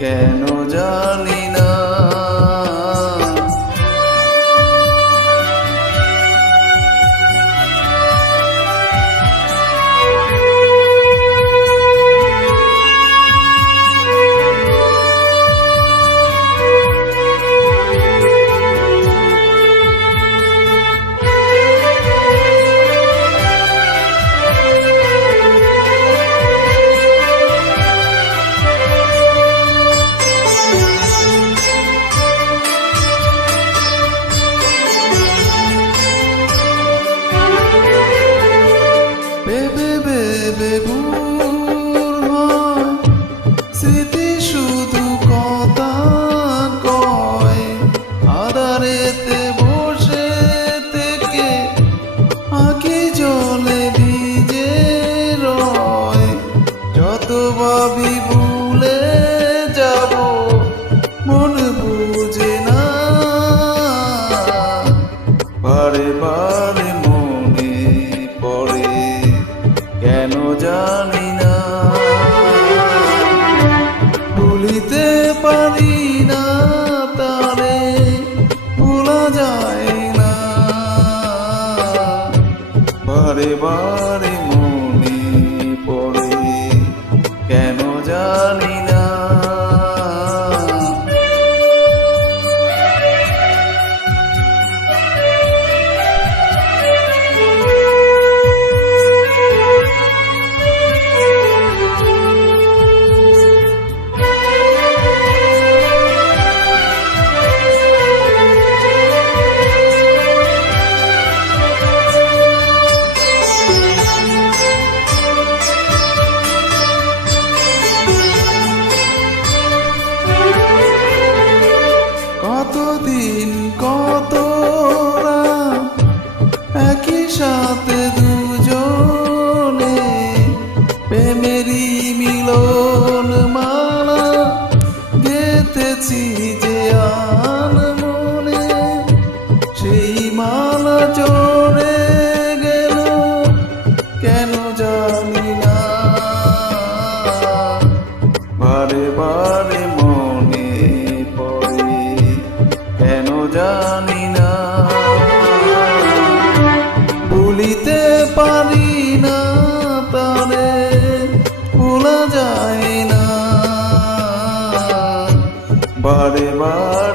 কেন জানি না। স্মৃতি শুধু কথা কয়, আধারেতে বসে থেকে আঁখি জলে ভিজে রয়। যত ভাবি ভুলে যাব মন বুঝে না, বারে বারে মনে পড়ে কেন জানি না। ভুলিতে পারি না তারে, ভোলা যায় না, বারে বারে মনে পড়ে কেন জানি না। কতদিন কত একই সাথে দুজনে প্রেমেরই মিলন মালা গেঁথেছি যে আনমনে। সেই মালা জড়ে গেল কেন জানি না, বারে বারে মনে পড়ে কেন জানি না। ভুলিতে পারি না তারে, ভোলা যায় না, বারে বারে